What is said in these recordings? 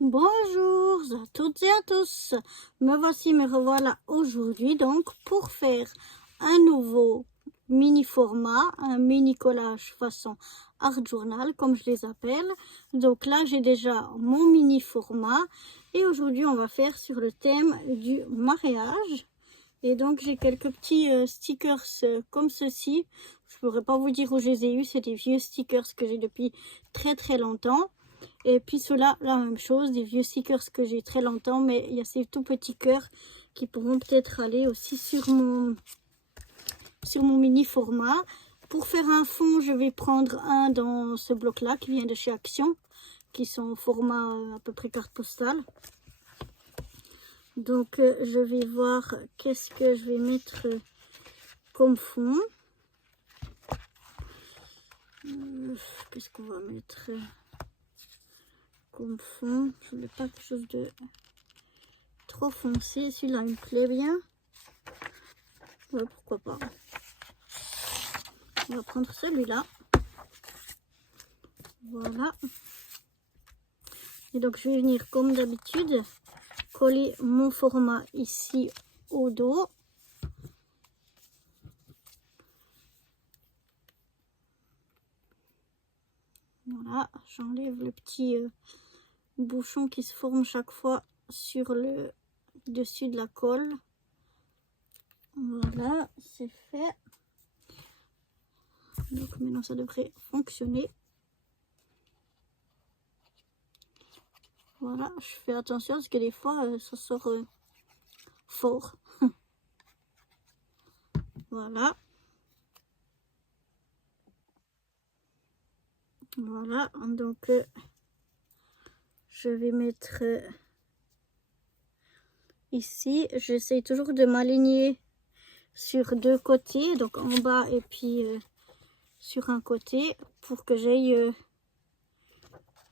Bonjour à toutes et à tous, me voici, me revoilà aujourd'hui donc pour faire un nouveau mini format, un mini collage façon art journal comme je les appelle. Donc là j'ai déjà mon mini format et aujourd'hui on va faire sur le thème du mariage. Et donc j'ai quelques petits stickers comme ceci. Je ne pourrais pas vous dire où je les ai eus, c'est des vieux stickers que j'ai depuis très longtemps. Et puis ceux-là, la même chose, des vieux stickers que j'ai très longtemps, mais il y a ces tout petits cœurs qui pourront peut-être aller aussi sur mon mini format. Pour faire un fond, je vais prendre un dans ce bloc-là qui vient de chez Action, qui sont au format à peu près carte postale. Donc je vais voir qu'est-ce que je vais mettre comme fond. Qu'est-ce qu'on va mettre comme fond? Je voulais pas quelque chose de trop foncé. Celui-là il me plaît bien. Ouais, pourquoi pas. On va prendre celui-là. Voilà. Et donc je vais venir comme d'habitude coller mon format ici au dos. Voilà, j'enlève le petit bouchon qui se forme chaque fois sur le dessus de la colle. Voilà, c'est fait. Donc maintenant ça devrait fonctionner. Voilà, je fais attention parce que des fois ça sort fort. Voilà. Voilà, donc je vais mettre ici. J'essaye toujours de m'aligner sur deux côtés, donc en bas et puis sur un côté, pour que j'aille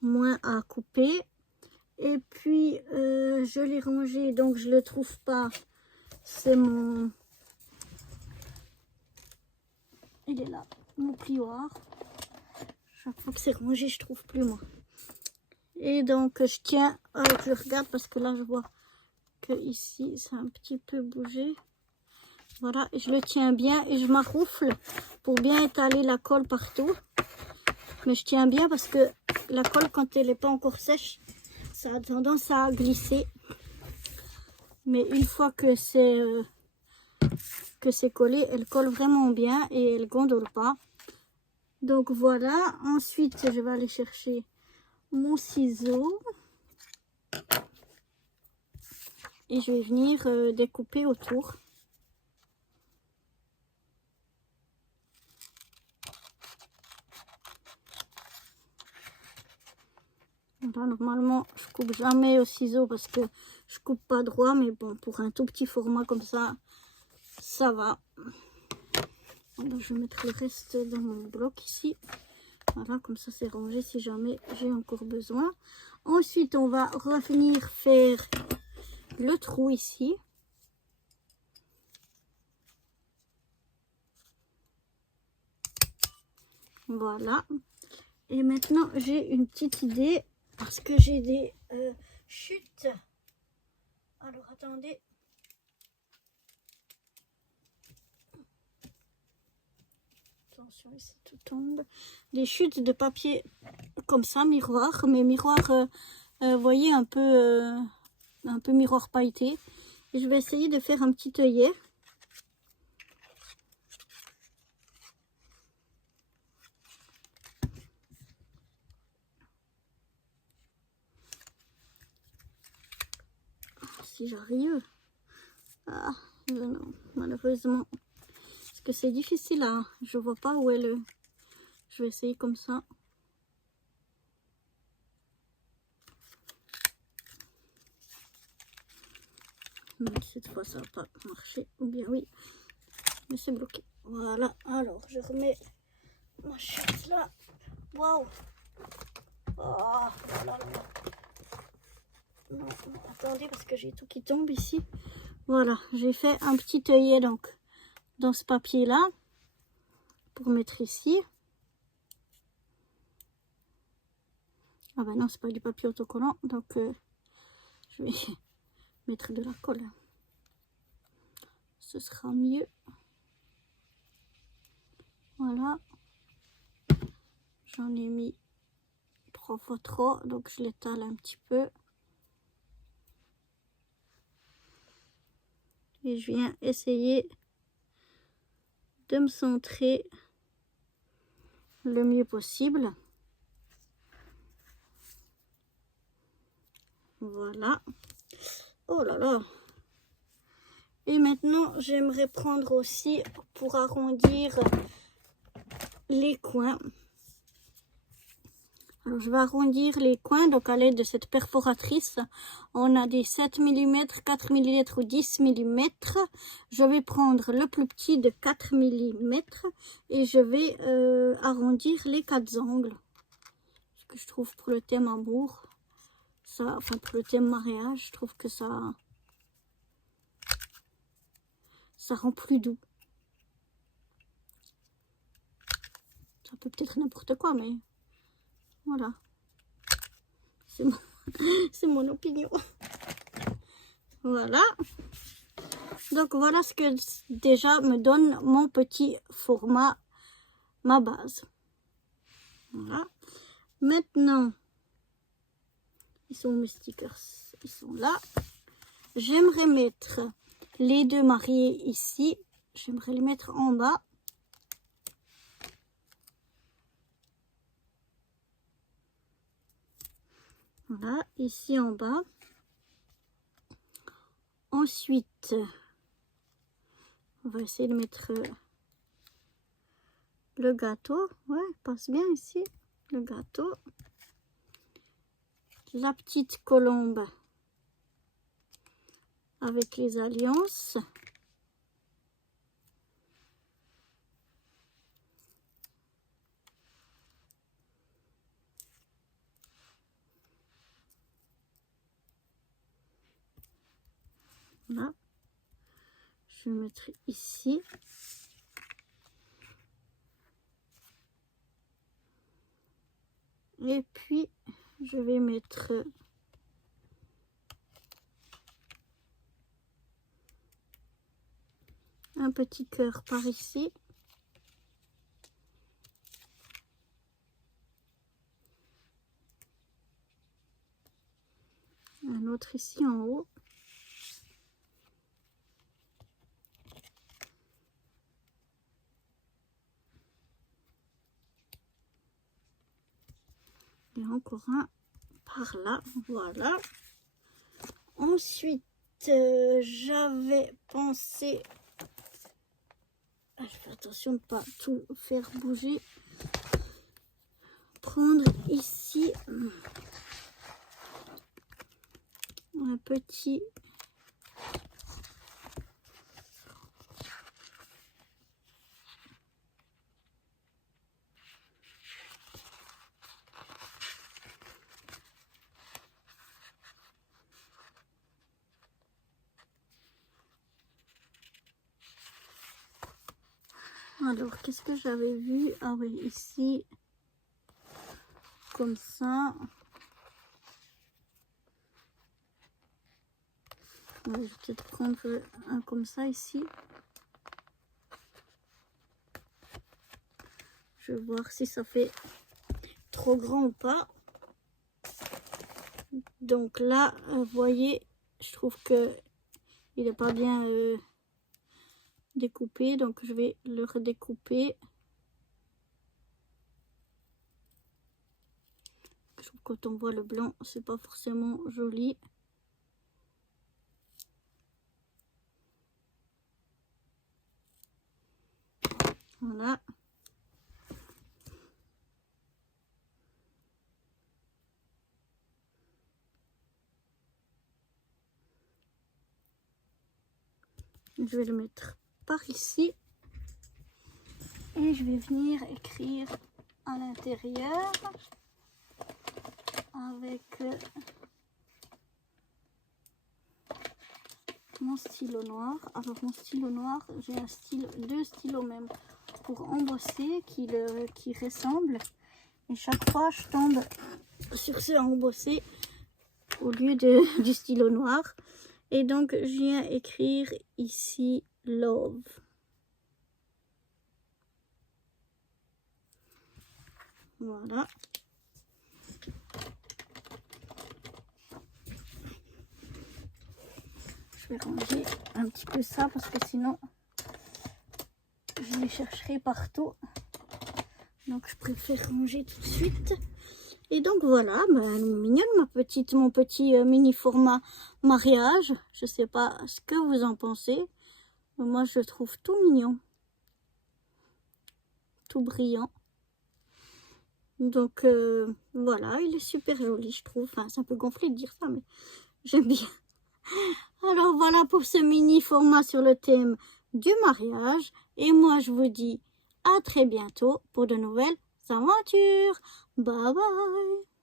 moins à couper. Et puis je l'ai rangé, donc je le trouve pas. C'est mon... Il est là, mon plioir. Chaque fois que c'est rangé, je trouve plus moi. Et donc je tiens, je regarde parce que là je vois que ici c'est un petit peu bougé. Voilà, et je le tiens bien et je m'arroufle pour bien étaler la colle partout. Mais je tiens bien parce que la colle, quand elle n'est pas encore sèche, ça a tendance à glisser. Mais une fois que c'est collé, elle colle vraiment bien et elle gondole pas. Donc voilà, ensuite je vais aller chercher mon ciseau. Et je vais venir découper autour. Là, normalement, je coupe jamais au ciseau parce que je coupe pas droit, mais bon, pour un tout petit format comme ça, ça va. Alors, je vais mettre le reste dans mon bloc ici. Voilà, comme ça c'est rangé si jamais j'ai encore besoin. Ensuite, on va revenir faire le trou ici. Voilà. Et maintenant, j'ai une petite idée parce que j'ai des chutes. Alors, attendez. Attention, ici tout tombe. Des chutes de papier comme ça, miroir. Mais miroir, vous voyez, un peu miroir pailleté. Et je vais essayer de faire un petit œillet. Si j'arrive. Ah, non, malheureusement. Parce que c'est difficile là. Je vois pas où est le... Je vais essayer comme ça. Mais cette fois ça va pas marcher. Ou bien oui. Mais c'est bloqué. Voilà. Alors je remets ma chute là. Waouh. Oh, là, là, là. Non, non, attendez parce que j'ai tout qui tombe ici. Voilà, j'ai fait un petit œillet donc dans ce papier là pour mettre ici. Ah ben non, c'est pas du papier autocollant, donc je vais mettre de la colle. Ce sera mieux. Voilà. J'en ai mis 3 fois trop, donc je l'étale un petit peu. Et je viens essayer de me centrer le mieux possible. Voilà. Oh là là. Et maintenant, j'aimerais prendre aussi pour arrondir les coins. Alors, je vais arrondir les coins donc à l'aide de cette perforatrice. On a des 7 mm, 4 mm ou 10 mm. Je vais prendre le plus petit de 4 mm et je vais arrondir les 4 angles. Ce que je trouve pour le thème amour, ça, enfin pour le thème mariage, je trouve que ça rend plus doux. Ça peut peut-être n'importe quoi, mais voilà. C'est mon opinion. Voilà. Donc voilà ce que déjà me donne mon petit format, ma base. Voilà. Maintenant, ils sont où mes stickers? Ils sont là. J'aimerais mettre les deux mariés ici. J'aimerais les mettre en bas. Voilà, ici en bas. Ensuite, on va essayer de mettre le gâteau. Ouais, il passe bien ici. Le gâteau. La petite colombe avec les alliances. Voilà. Je vais mettre ici. Et puis, je vais mettre un petit cœur par ici. Un autre ici en haut. Et encore un par là. Voilà. Ensuite, j'avais pensé... Je fais attention de ne pas tout faire bouger. Prendre ici un petit... Alors, qu'est-ce que j'avais vu? Ah oui, ici, comme ça. Je vais peut-être prendre un comme ça ici. Je vais voir si ça fait trop grand ou pas. Donc là, vous voyez, je trouve que il n'est pas bien découpé, donc je vais le redécouper. Je trouve que quand on voit le blanc, c'est pas forcément joli. Voilà. Je vais le mettre par ici. Et je vais venir écrire à l'intérieur avec mon stylo noir. Alors mon stylo noir, j'ai un stylo, deux stylos même pour embosser qui ressemblent. Et chaque fois je tombe sur ce embossé au lieu du stylo noir. Et donc, je viens écrire ici love. Voilà. Je vais ranger un petit peu ça parce que sinon, je les chercherai partout. Donc, je préfère ranger tout de suite. Et donc, voilà, ben, mignonne mon petit mini format mariage. Je sais pas ce que vous en pensez. Mais moi, je le trouve tout mignon. Tout brillant. Donc, voilà, il est super joli, je trouve. Enfin, c'est un peu gonflé de dire ça, mais j'aime bien. Alors, voilà pour ce mini format sur le thème du mariage. Et moi, je vous dis à très bientôt pour de nouvelles aventures. Bye bye.